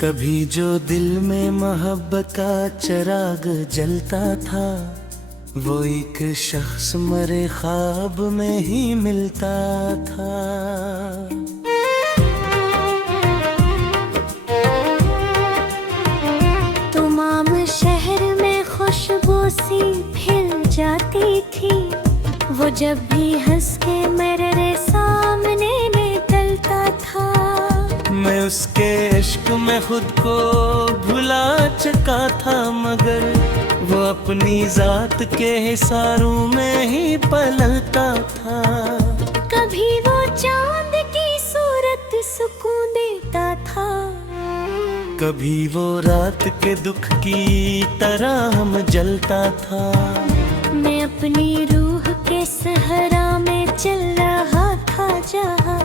कभी जो दिल में मोहब्बत का चिराग जलता था, वो एक शख्स मरे ख्वाब में ही मिलता था। तमाम शहर में खुशबू सी फैल जाती थी, वो जब भी हंस के मेरे सामने निकलता था। मैं उसके इश्क में खुद को भुला चुका था, मगर वो अपनी जात के हिसारों में ही पलता था। कभी वो चांद की सूरत सुकून देता था, कभी वो रात के दुख की तरह हम जलता था। मैं अपनी रूह के सहरा में चल रहा था, जहाँ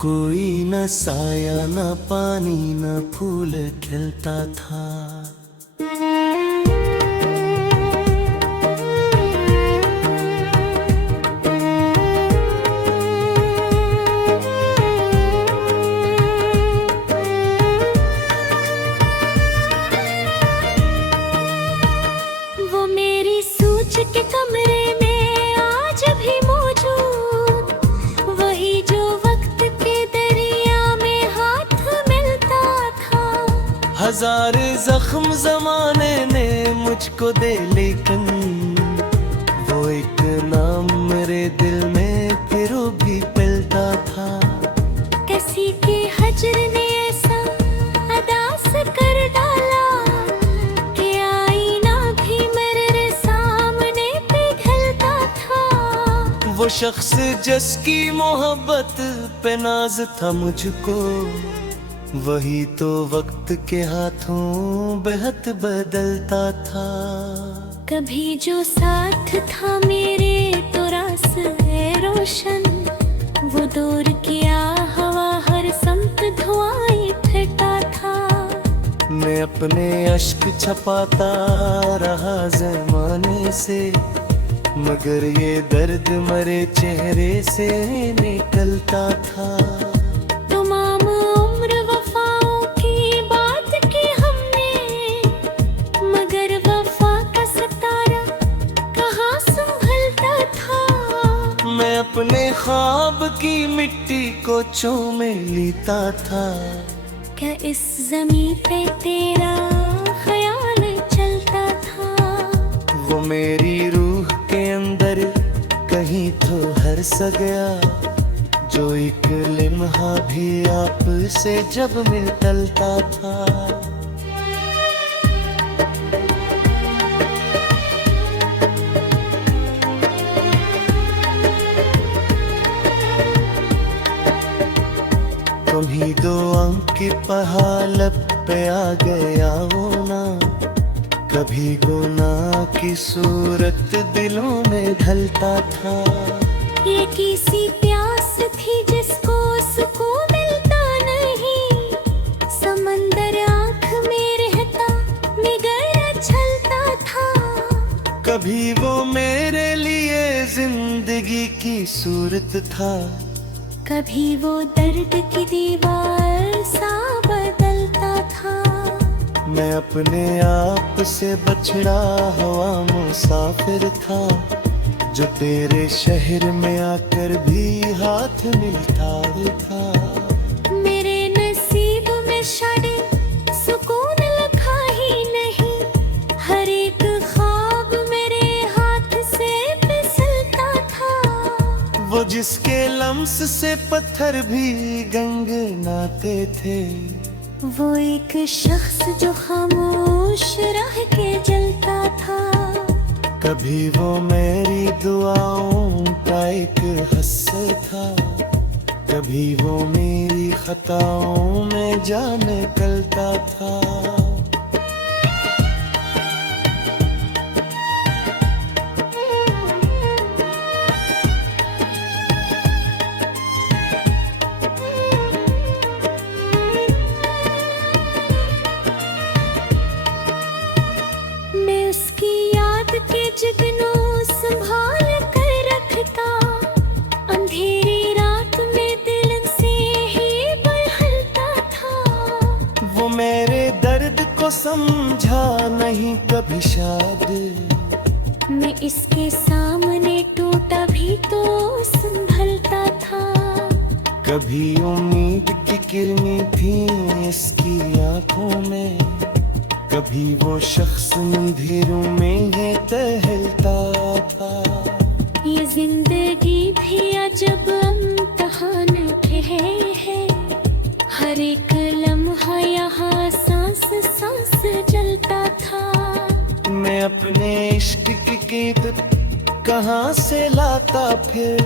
कोई न साया न पानी न फूल खिलता था। वो मेरी सोच के कमरे में आज भी मौजूद, वही जो वक्त के दरिया में हाथ मिलता था। हजार जख्म जमाने ने मुझको दे, लेकिन वो एक नाम मेरे दिल में फिर भी पिलता था। किसी के हजर ने ऐसा अदास कर डाला कि आईना भी मेरे सामने पिघलता था। वो शख्स जिसकी मोहब्बत पे नाज था मुझको, वही तो वक्त के हाथों बेहद बदलता था। कभी जो साथ था मेरे तो रास्ते रोशन, वो दूर किया हवा हर समत धुआं फिरता था। मैं अपने अश्क छपाता रहा ज़माने से, मगर ये दर्द मरे चेहरे से निकलता था। तमाम उम्र वफाओं की बात की हमने, मगर वफा का सितारा कहाँ संभलता था। मैं अपने ख्वाब की मिट्टी को चूमे लेता था। क्या इस ज़मीं पे तेरा ख्याल चलता था? वो मेरी रूह के अंदर कहीं तो हर सा गया, जो एक लिम्हा भी आपसे जब मिलता था। कभी दो अंक की पहालप पे आ गया वो ना, कभी गुनाह की सूरत दिलों में ढलता था। ये किसी प्यास थी जिसको सुकून मिलता नहीं, समंदर आँख में रहता मगर छलता था। कभी वो मेरे लिए जिंदगी की सूरत था, कभी वो दर्द की दीवार सा बदलता था। मैं अपने आप से बछड़ा हुआ मुसाफिर था, जो तेरे शहर में आकर भी हाथ मिलता था। मेरे नसीब में शायद सुकून लिखा ही नहीं, हर एक ख्वाब मेरे हाथ से फिसलता था। वो जिसके लम्स से पत्थर भी गंगनाते थे, वो एक शख्स जो खामोश रह के जलता था। कभी वो मेरी दुआओं का एक हिस्सा था, कभी वो मेरी खताओं में जा निकलता था। मैं उसकी याद के जगनों संभाल कर रखता, अंधेरी रात में दिल से ही बहलता था। वो मेरे को समझा नहीं कभी शायद, मैं इसके सामने टूटा भी तो संभलता था। कभी उम्मीद की किरणें थी इसकी आंखों में, कभी वो शख्स अंधेरों में है टहलता था। ये जिंदगी भी अजब इम्तिहान है, हर एक लम्हा यहाँ सांस सांस जलता था। मैं अपने इश्क की गीत कहाँ से लाता फिर,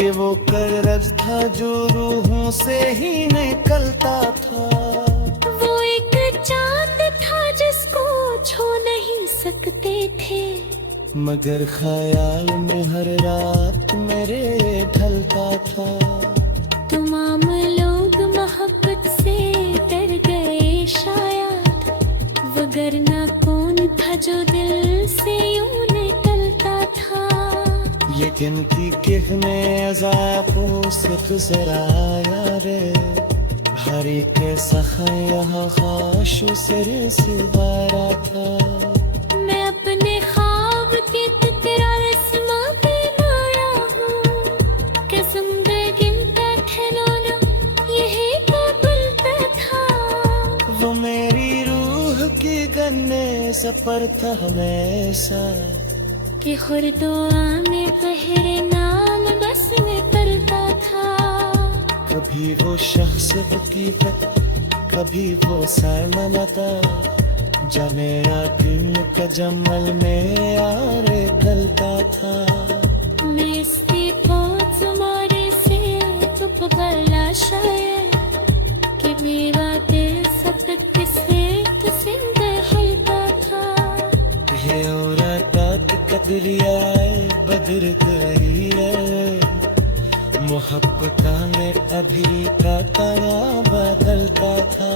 ये वो करज था जो रूहों से ही निकलता था। वो एक चांद था जिसको छू नहीं सकते थे, मगर ख्याल में हर रात मेरे ढलता था। तमाम लोग मोहब्बत से डर गए शायद, वगरना कौन था जो दिल से यूं निकलता था। ये गिनती कितने अज़ाबों से गुज़राया रे, भारी के सखा यहाँ खाशों से रिसवारा था। मैं अपने ख्वाब के तकरार आसमां पे मारा हूँ, कि जिंदगी का खिलौना यही काबिल पे था। वो मेरी रूह की गन्ने सपर था हमेशा, कि खुर्दुआ में बहरे नाम बस निकलता था। कभी वो शख्स हकीकत, कभी वो सामनता, जा मेरा दिल का जमल में यार कलता था। मैं इसकी पहुंच तुम्हारे से चुप गला शायद, कि मेरा दिल सतत से पसंद हल्का था। ये औरत कदरिया बदर करी है, मोहब्बत में अभी का तारा बदलता था।